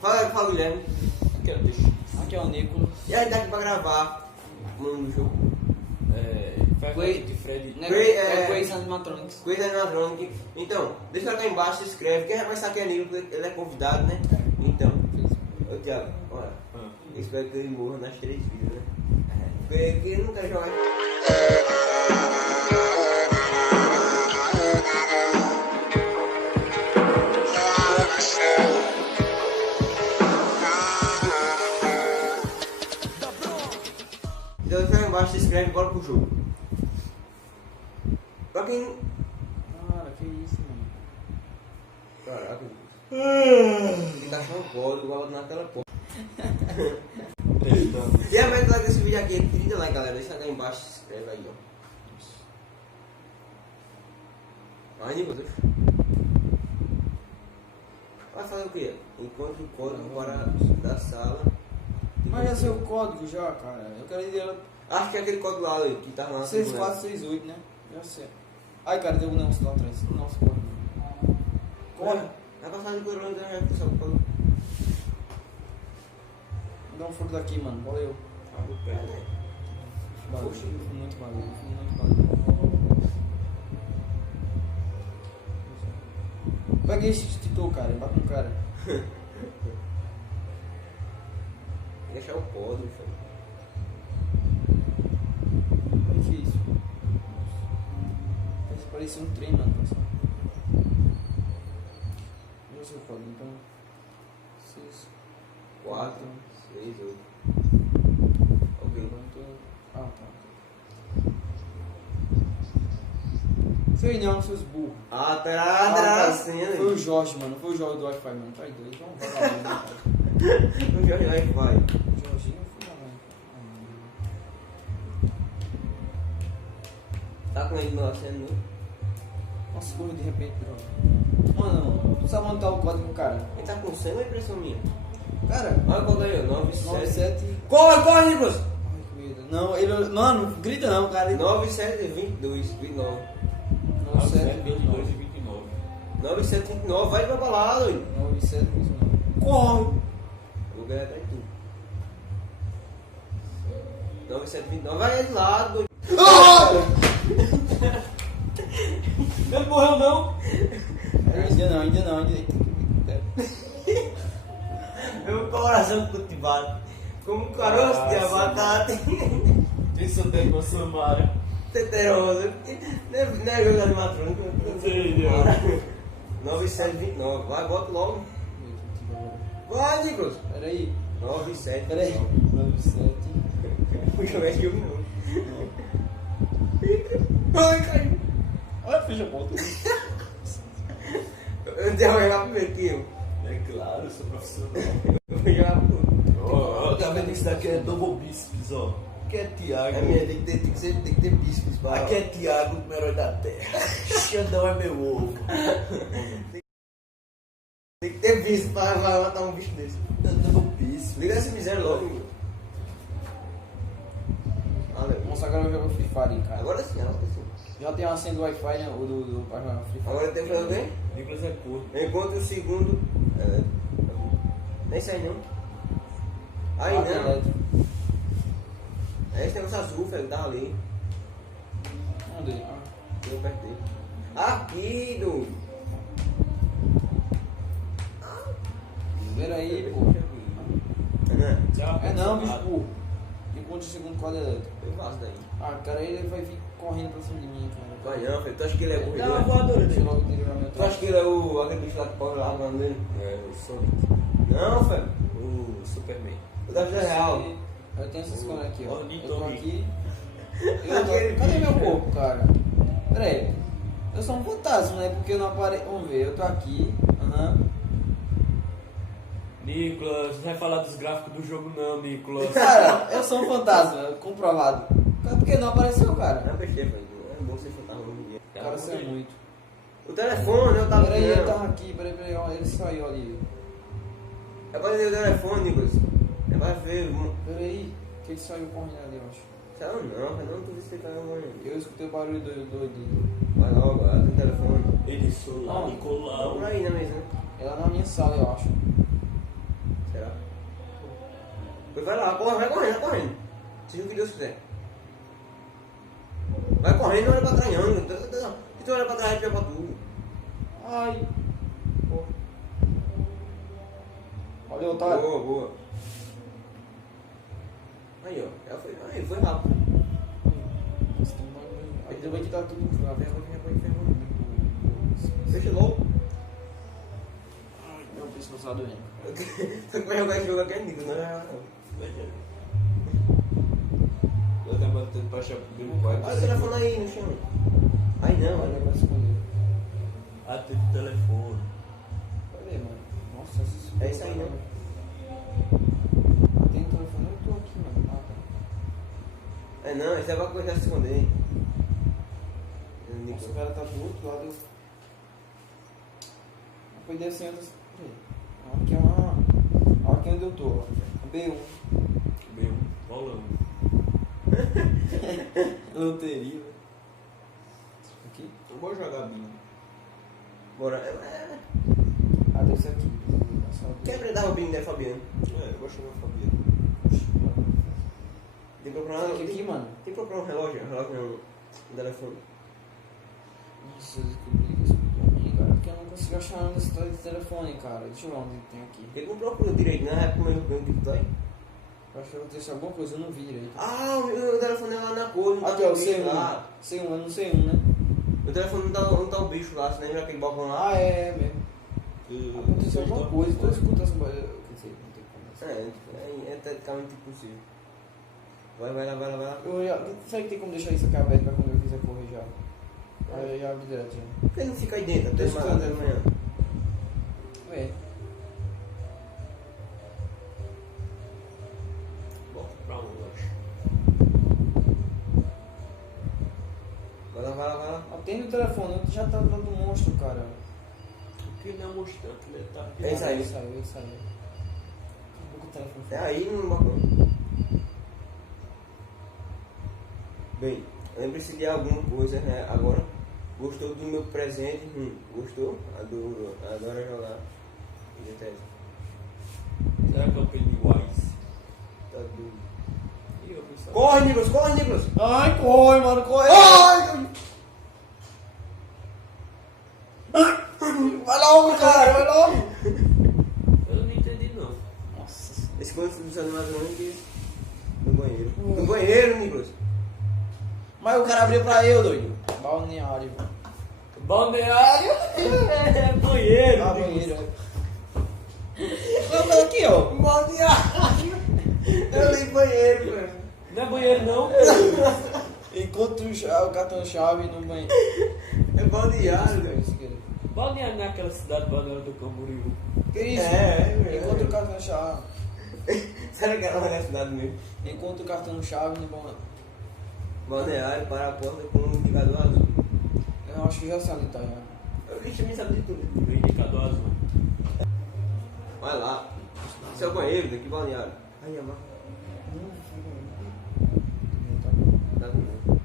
Fala, Guilherme. Aqui é o bicho. Aqui é o Nicolas. E aí, tá aqui pra gravar o nome do jogo. De Freddy. Quays Animatronics. Quays Animatronics. Então, deixa lá embaixo, se inscreve. Quem vai pensar que é Nicolas, ele é convidado, né? Então, ô Thiago, olha. Eu espero que ele morra nas 3 vidas, né? Porque ele não quer jogar. Então deixa lá embaixo, se inscreve e bora pro jogo. Pra quem... Cara, que isso, mano. Caraca, ele tá achando o código igual naquela porra. E a meta desse vídeo aqui é 30 likes, galera. Deixa lá embaixo, se inscreve aí, ó. Vai, Nicolas. Vai fazer o quê? Encontre o código para da sala. Mas já sei o código já, cara. Eu quero ir. Acho que é aquele código lá que tá lá. 6468, né? Já sei. Ai, cara, deu um negócio lá atrás. Nossa, código. Corre. Vai passar de corona, né? Só o código. Dá um furo daqui, mano. Valeu. Valeu. Muito valeu. Muito valeu. Pega esse extintor, cara. Bate no cara. Deixar o código, filho. O que é isso? Parecia um trem, mano. Já sei o código, então. 6, 4, 6, 8. Ok. Ah, tá. Sei não, seus burros. Ah, tá assim, né? Foi o Jorge, mano. Foi o Jorge do Wi-Fi, mano. Tá doido. Vamos falar, né? O Jorge vai. O Jorginho foi lá, velho. Tá com ele no cena, não? Nossa, correu de repente, droga. Mano, tu sabe onde tá o código, cara? Ele tá com 100 ou é impressão minha? Cara, Olha qual ganhou, 97. 97. Corre, Nicolas! Ai, que medo. Não, ele. Mano, grita não, cara. 97, 22, 29. 97, 22 e 29. 97, 29, vai pra balada, ué. 97, 29. Corre! Vou ganhar até tu. 97, 29, vai de lado. Ele morreu não? Ainda não. Meu coração cultivado. Como um caroço de abacate. Isso tem com a Samara. Teteroso. Não é jogo animatrônico. Não sei, deu. 97, 29, vai, bota logo. Vai, Nicolas. Peraí. 97, Peraí. 97. Não jogar esse jogo não. Ai, caiu. Olha, fecha a porta. Eu tenho que jogar primeiro que eu. É claro, eu sou profissional. Eu vou jogar primeiro. Ó, tá vendo isso daqui? É double bíceps, ó. Aqui é Thiago. É minha, tem que ter bíceps para. Aqui é Thiago, o herói da terra. Xandão é meu ovo. Tem que ter bíceps para matar um bicho desse. Double bíceps. Liga essa miséria logo, meu. Valeu. Nossa, agora eu jogo Free Fire, cara. Agora sim. Já tem uma senha do Wi-Fi, né? O do pra jogar Free Fire. Agora tem que fazer o quê? Nicolas é curto. Encontre o segundo. Nem sei não. Aí Ah, não. verdade. É esse negócio azul, velho, tá ali. Onde? Eu apertei. Aqui, do. Pera aí, pô. É não, bicho, burro. Encontra o segundo quadro elétrico. Eu faço daí. Ah, cara, ele vai vir correndo pra cima de mim, cara. Vai não, velho. Tu acha que ele é burro? Dá uma Não? voadora, Deixa eu né? logo tirar meu Tu acha que ele é aquele bicho lá que pode lá mano dele? É, o Sonic. Não, velho. O Superman. O da vida real. Eu tenho essas coisas aqui, ó. Eu tô Ornitorrinco. aqui. Cadê meu corpo, cara? Pera aí. Eu sou um fantasma, né? Porque eu não apareço. Vamos ver, eu tô aqui. Aham. Nicolas, não vai falar dos gráficos do jogo não, Nicolas. Cara, eu sou um fantasma, comprovado. Por que não apareceu, cara? Não apertei, velho. É bom você chutar no dia. Cara, você é muito. O telefone, eu tava Peraí, ele vendo. tava aqui, peraí, ó, ele saiu ali. É pra ver o telefone, Nicolas. É pra ver. Peraí, que ele saiu correndo ali, eu acho. Saiu não, velho. Não, tu disse que ele tava morrendo. Eu escutei o barulho doido. Vai logo, olha o telefone. Ele sou lá, Vamos Nicolau. aí na mesa, né? Ela na minha sala, eu acho. Depois vai lá, corre, vai correndo. Seja o que Deus quiser. Vai correndo, não olha pra trás não. Se tu olha pra trás, tu vai pra tudo. Ai. Pô. Olha, otário. Boa. Aí, ó. Aí, foi rápido. Nossa, tem um bagulho. Ainda bem que tá tudo. Fecha logo. Ai, meu pescoço tá doendo. Você vai jogar esse jogo aqui, Nico, né? Eu tava batendo pra achar o primeiro quarto. Olha o telefone aí no chão. Aí não, Olha, olha. vai esconder. Ah, teve telefone. Cadê, mano? Nossa, essa É isso aí, né? Tem telefone, eu tô aqui, mano. Ah, tá. É não, esse é pra coisa se esconder. Nossa, o cara tá do outro lado. Foi descendo. Aqui é uma. Aqui onde eu tô, ó. B1. Bem, rolando. Loteria, velho. Aqui? Eu vou jogar bingo. Bora. Ah, deve ser aqui. Quebra da Robinho, né, Fabiano? É, eu vou chamar o Fabiano. Tem que procurar Esse aqui, mano. Tem que procurar um relógio não. Um telefone. Nossa, eu descobri isso pra mim, cara. Porque eu não consigo achar onde está esse telefone, cara. Deixa eu ver onde tem aqui. Ele não procura direito, né? É como eu que tu tá aí. Eu acho que aconteceu alguma coisa, eu não vi direito. Ah, o telefone é lá na cor, não tá Aqui, ó, o bicho lá. C1. C1, eu não sei um, né? O telefone não tá o bicho lá, você lembra aquele balcão lá? Ah, é mesmo. Aconteceu alguma coisa, então eu escuto essa coisa. Quer dizer, não tem como. É tecnicamente impossível. Vai lá. Será que tem como deixar isso aqui aberto pra quando eu quiser correr já? Aí eu já abro direto já. Por que não fica aí dentro até Tô escutando. de manhã? Ué, Bota pra um, eu acho. Vai lá. atende o telefone, eu já tá do lado do monstro, cara. Porque não é mostrando que ele tá É isso aí. Ele saiu. Acabou com o telefone. É aí no balcão. Bem, lembre-se de alguma coisa, né? Agora, gostou do meu presente? Gostou? Adora jogar. Será que é o Pennywise? Tá doido. Ih, eu pensava. Corre, Nicolas! Ai, corre, mano, corre! Ai! Vai logo, cara, vai logo! Eu não entendi não. Nossa. Esse quando funciona mais longe que no banheiro. No banheiro, Nicolas! Mas o cara abriu pra eu, doido. Balneário. Balneário é banheiro. Ah, banheiro. Eu tô aqui, ó. Balneário! Eu li banheiro, velho. Não é banheiro não. Encontro o cartão-chave no banheiro. É balneário, velho. Balneário não é aquela cidade balneário do Camboriú. Que isso? Encontra o cartão-chave. Será que era na cidade mesmo? Encontra o cartão-chave no banheiro. Balneário para a porta com um indicador azul. Eu acho que já sei onde tá, já. Eu li também sabe de tudo. O indicador azul. Vai lá. Esse é o banheiro daqui, balneário. Aí, amor. Tá não.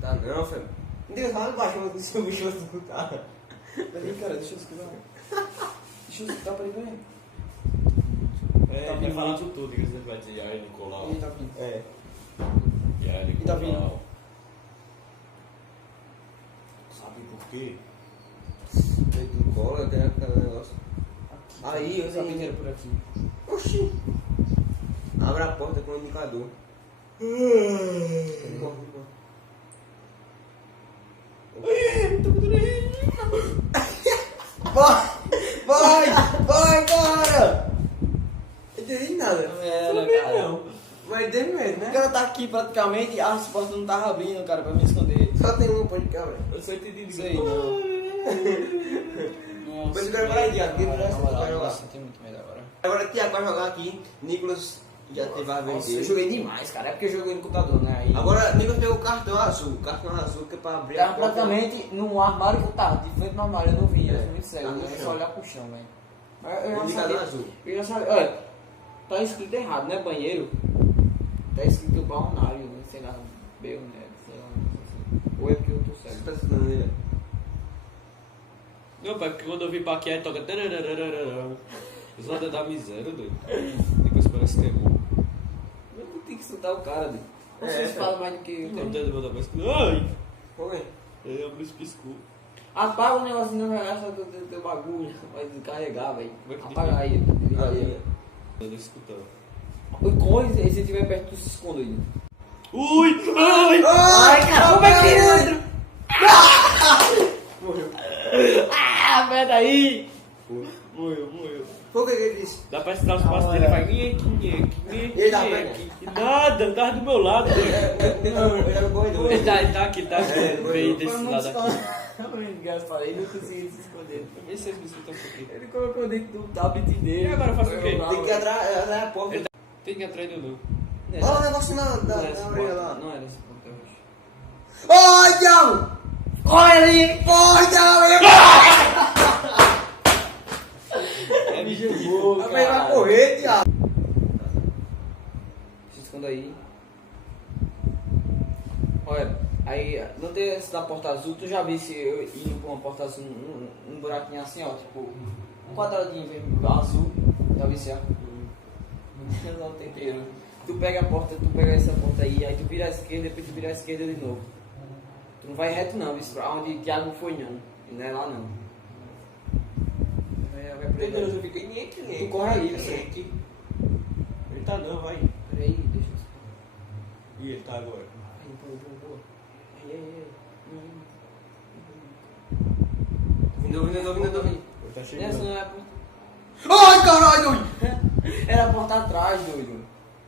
Tá não, Fê. Não tem nada baixo se o bicho vai escutar. Peraí, cara, deixa eu escutar. Deixa eu escutar, peraí, peraí. É, Tá vai vindo falar muito. com tudo, que você vai dizer Yara Nicolau. Ele tá vindo. É. Yara E tá Nicolau. vindo. Sabe por quê? Feito cola, tem aquele negócio. Aí, eu Essa sei. pinteira por aqui. Oxi. Abre a porta com o indicador. Vai, cara! Eu não entendi nada. Também não. Mas tem medo, O né? cara tá aqui praticamente e as portas não tava abrindo, cara, pra me esconder. Só tem um pão de cabra. Eu só entendi Isso aí, não. Nossa, Mas eu quero falar de aqui, cara, né? na moral, Vai jogar. nossa, tem muito medo agora. Agora Tiago vai jogar aqui. Nicolas já teve a vez Nossa, eu dele. joguei demais, cara. É porque eu joguei no computador, né? Aí... Agora Nicolas pegou o cartão azul. Cartão azul que é pra abrir Tava a porta. praticamente no armário que eu tava, de frente no armário, eu não vi, eu É, fui muito cego, tá no eu chão. só olhar pro chão, velho. Mas eu já Indicador sabia, azul. eu já sabia, olha, tá escrito errado, não é banheiro? Tá escrito balneário, né? Sei lá, B, né? Sei lá, não sei assim. Ou é porque eu tô Você cego. tá estudando ele? Não, pai, porque quando eu vim pra aqui, aí toca. Zoada da miséria, doido. Depois parece que é bom. Eu não tenho que escutar o cara, doido. É, Vocês cara. falam mais do que eu. Não tem do meu da que. Ai! Foi. Ele abriu esse piscou. Apaga o negocinho na regaça do teu bagulho. Vai descarregar, velho. Como é que Apaga aí, liga aí. Eu não escutava. Oi, corre, e se tiver perto, tu se esconde aí. Ui! Ai! Ai, cara, como é que entra? Morreu. Ah, merda aí! Morreu. Foi o que ele disse? Dá pra estar os passos dele, vai nheque. Ele tá bem, Nada, não tava do meu lado. Ele era no corredor. Ele tá aqui, tá aqui. É, Veio foi desse lado aqui. Muito engraçado, ele não conseguiu se esconder. Vê se vocês me escutam um pouquinho. Ele colocou dentro do tablet dele. E agora eu faço o quê? Tem que atrás a porta. Tem que ir atrás do não. Olha o negócio na Não era orelha esse lá. Não era esse ponto, eu acho. Ai, Thiago! Corre ali! Corre, Thiago! É Me mentira. jogou, A vai cara. correr, Thiago! Se esconda aí. Olha, aí não tem esse da porta azul, tu já viu se eu ir pra uma porta azul, um buraquinho assim, ó, tipo, um quadradinho azul, já vi se é. Não o tempero. Tu pega a porta, tu pega essa porta aí tu vira à esquerda, depois tu vira à esquerda de novo. Tu não vai reto não, isso pra onde Thiago foi não. E não é lá não. Vai por aí. Eu fiquei nheque, Tu corre ali, você. Ele tá não, vai. Peraí, deixa eu. E ele tá agora. Aí, boa. Aí. Vindo. Ele tá Essa chegando. não é a porta. Ai, caralho, doido! Era a porta atrás, doido.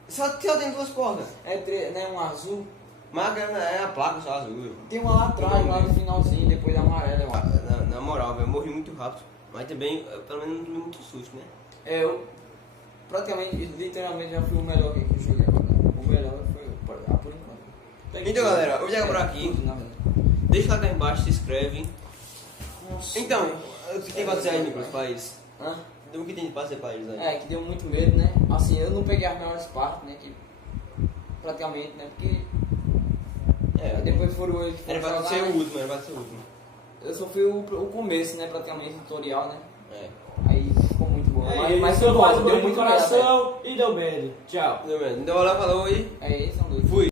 Só tem duas portas. Né, um azul. Mas é a placa só azul. Tem uma lá atrás, lá no finalzinho, depois da amarela, eu acho. Na moral, velho, eu morri muito rápido. Mas também, pelo menos, não tomei muito susto, né? É, eu praticamente, literalmente já fui o melhor que eu joguei agora. O melhor foi por enquanto. Então, galera, eu vou chegar por aqui. Tudo, na verdade. Deixa lá cá embaixo, se inscreve. Nossa. Então, o que tem pra dizer aí, Nicolas, pra isso? Hã? O que tem pra dizer pra eles aí? É, que deu muito medo, né? Assim, eu não peguei as melhores partes, né? Que, praticamente, né? Porque aí depois foram eles que Era foram pra jogar, ser né? o último, era pra ser o último. Eu só fui o começo, né? Praticamente, tutorial, né? É. Aí ficou muito bom. É, mas foi foi bom, quase deu muito muito coração e deu medo. Tchau. Então, valeu, falou e medo. É, são dois. fui.